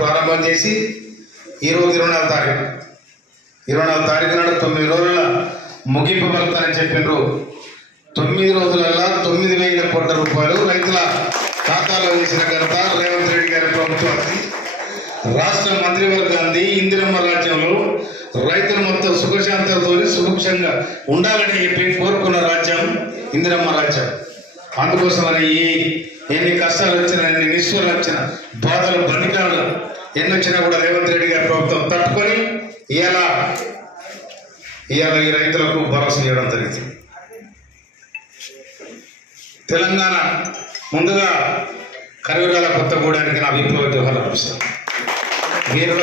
ప్రారంభం చేసి ఈరోజు 24 తారీఖు నాడు 9 రోజుల ముగింపు పలుకుతానని చెప్పినారు. 9 రోజులల్లా 9,000 కోట్ల రూపాయలు రైతుల ఖాతాలో వేసిన ఘనత రేవంత్ రెడ్డి గారి ప్రభుత్వానికి. రాష్ట్ర మంత్రివర్గాన్ని ఇందిరమ్మ రాజ్యంలో రైతులు మొత్తం సుఖశాంతులతో సుభిక్షంగా ఉండాలని చెప్పి కోరుకున్న రాజ్యం ఇందిరమ్మ రాజ్యం. అందుకోసమని ఎన్ని కష్టాలు వచ్చినా, ఎన్ని నిష్ఠూరాలు వచ్చినా, బాధలు బంధికాలు ఎన్ని వచ్చినా కూడా రేవంత్ రెడ్డి గారి ప్రభుత్వం తట్టుకొని ఇవాళ ఈ రైతులకు భరోసా ఇవ్వడం జరిగింది. తెలంగాణ ముందుగా కరివేగాల కొత్తగూడానికి నా విప్లవ జోహార్లు అర్పిస్తాను. వీరుల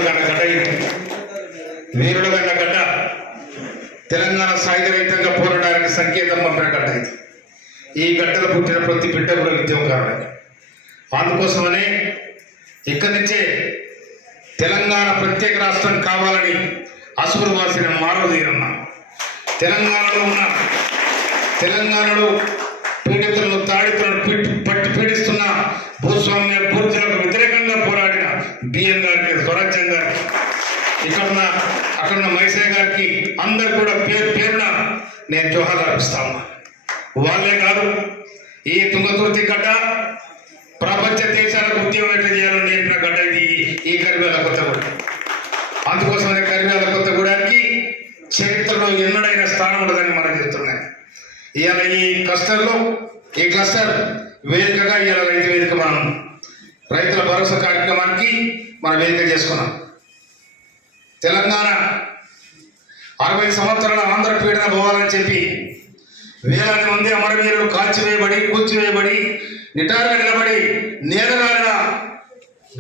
గడ్డ తెలంగాణ సాయుధ రహితంగా పోరాడడానికి సంకేతం పంపిన గడ్డ ఇది. ఈ గడ్డలు పుట్టిన ప్రతి బిడ్డ కూడా ఉద్యమకారుడే. అందుకోసమనే ఇక్కడి నుంచే తెలంగాణ ప్రత్యేక రాష్ట్రం కావాలని అసుగురు వాసిన మానవదీరన్న తెలంగాణలో పీడితులను తాడితులను పట్టి పీడిస్తున్న భూస్వామ్య పూర్తులకు వ్యతిరేకంగా పోరాడిన బిఎన్ గారికి, స్వరాజ్యం గారికి, అక్కడున్న మైసయ్య గారికి అందరు కూడా పేరున నేను జోహార్లు అర్పిస్తా ఉన్నా. వాళ్ళే కాదు, ఈ తుంగతుర్తి గడ్డ ప్రపంచ దేశాలకు ఉద్యమం ఎట్లా చేయాలని నేర్పిన గడ్డ ఇది ఈ కరివేల కొత్తగూడ. అందుకోసమనే కరివేల కొత్తగూడానికి చరిత్రలో ఎన్నడైన స్థానం ఉండదని మనం చెప్తున్నాం. ఇవాళ ఈ క్లస్టర్ వేదికగా ఇవాళ రైతు వేదిక మనం రైతుల భరోసా కార్యక్రమానికి మనం వేదిక చేసుకున్నాం. తెలంగాణ 60 సంవత్సరాల ఆంధ్ర పీడన పోవాలని చెప్పి వేలాది మంది అమరవీరులు కాల్చివేయబడి, కూల్చివేయబడి, నిటారుగా నిలబడి నేలరాలిన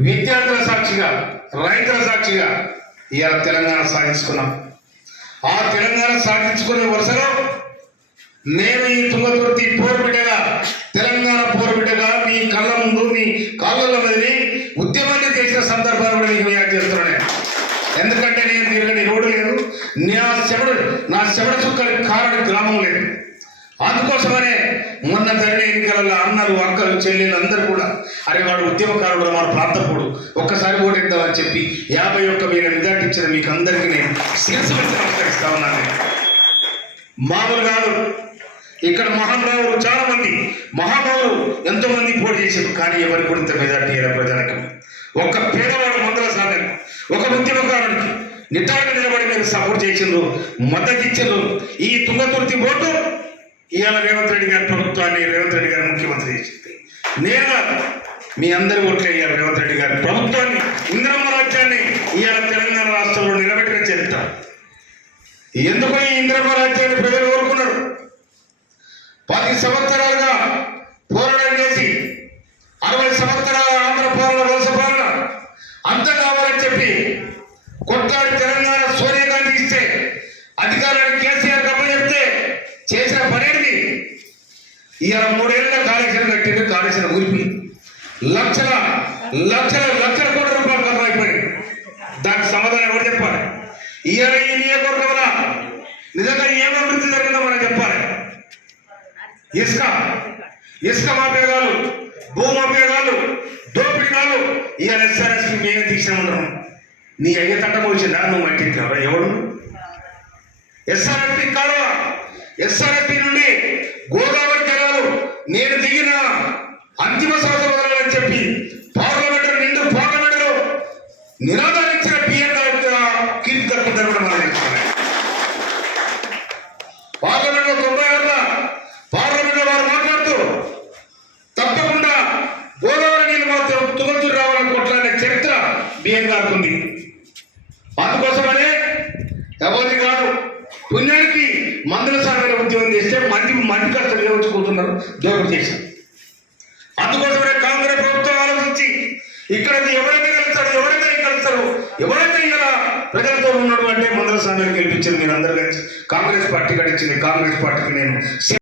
విద్యార్థుల సాక్షిగా, రైతుల సాక్షిగా ఇవాళ తెలంగాణ సాధించుకున్నాం. ఆ తెలంగాణ సాధించుకునే వరుసలో నేను ఈ తుంగతుర్తి పోరుబిడ్డగా, తెలంగాణ పోరుబిడ్డగా మీ కళ్ళ ముందు, మీ కాళ్ళలో వదిలి ఉద్యమాన్ని చేసిన సందర్భాలు కూడా మీకు యాడ్ చేస్తున్నాను. ఎందుకంటే నేను తిరగని రోడ్డు లేదు, నా చెమడ చుక్కని కారని గ్రామం లేదు. అందుకోసమనే మొన్న జరిగిన ఎన్నికలలో అన్నలు, అక్కలు, చెల్లెలు అందరూ కూడా అరే వాడు ఉద్యమకారుడు, మన ప్రాంతపుడు, ఒక్కసారి ఓటేద్దామని చెప్పి 51,000 మెజార్టీ ఇచ్చిన మీకు అందరికీ నేను శిరస్సు పెట్టి నమస్కరిస్తా ఉన్నాను. మామూలు కాదు, ఇక్కడ మహానుభావులు చాలా మంది, మహానుభావులు ఎంతో మంది పోటీ చేశారు. కానీ ఎవరికి కూడా ఇంత మెజార్టీ ప్రజలకు, ఒక్క పేదవాడు మందల సాధన, ఒక ఉద్యమకారుడికి నిటారుగా నిలబడి మీరు సపోర్ట్ చేసిండ్రు, మద్దతు ఇచ్చిండ్రు. ఈ తుంగతుర్తి ఓటు ఇవాళ రేవంత్ రెడ్డి గారి ప్రభుత్వాన్ని, రేవంత్ రెడ్డి గారి ముఖ్యమంత్రి చేసింది. నేను మీ అందరి ఓట్లే ఇవాళ రేవంత్ రెడ్డి గారి ప్రభుత్వాన్ని, ఇందిరమ్మ రాజ్యాన్ని ఇవాళ తెలంగాణ రాష్ట్రంలో నిలబెట్టిన చరిత్ర. ఎందుకు ఈ ఇందిరమ్మ రాజ్యాన్ని ప్రజలు కోరుకున్నారు? 10 సంవత్సరాలుగా పోరాటం చేసి 60 సంవత్సరాల ఆంధ్ర పాలన, వలస పాలన అంత కావాలని చెప్పి కొట్లాడి తెలంగాణ సోనియా గాంధీ ఇస్తే అధికారాన్ని కేసీఆర్ చెప్తే చేసిన పనేది ఇవాళ 3 ఏళ్ళ కాళేశ్వరం కట్టింది. కాళేశ్వరం ఊరిపి లక్షల కోట్ల రూపాయలు ఖర్చు అయిపోయింది. దానికి సమాధానం ఎవరు చెప్పాలి? ఇవాళ ఈ నియోజకవర్గంలో నిజంగా ఏం అభివృద్ధి జరిగిందో మనం చెప్పాలి. ఇసుక మాఫియాలు, భూమాఫియాలు, దోపిడీలు ఇవాళ ఎస్ఆర్ఎస్పీ మేమే తీసినామన్నాం. నీ అయ్యే తట్టం వచ్చిందా? నువ్వు మట్టించావు ఎవడు? ఎస్ఆర్ఎస్పీ కాలువ, ఎస్ఆర్ఎస్పీ నుండి గోదావరి జలాలు నేను దిగిన అంతిమ శ్వాస వదలాలని చెప్పి నిండు పార్లమెంటులో నినాదాలు ఇచ్చిన బిఎన్ కీర్తి దక్కుతారు కూడా మనం తెలుసుకున్నాం. పార్లమెంట్లో 96 పార్లమెంట్లో వారు మాట్లాడుతూ తప్పకుండా గోదావరి నీళ్ళు మాత్రం తుంగతుర్తి రావాలని కొట్లాడే చరిత్ర బిఎన్ గారికి ఉంది. అందుకోసమనే ఎవరి కాదు, పుణ్యానికి మందుల సాగర ఉద్యమం చేస్తే మంది కష్టం ఏమొచ్చుకుంటున్నారు, దోపిడీ చేశారు. అందుకోసమే కాంగ్రెస్ ప్రభుత్వం ఆలోచించి ఇక్కడ ఎవరైతే గెలుస్తారు, ఎవరైతే ఇలా ప్రజలతో ఉన్నాడు అంటే మందుల సాగర్ గెలిపించింది. మీరు అందరూ కలిసి కాంగ్రెస్ పార్టీ గడిచింది. కాంగ్రెస్ పార్టీకి నేను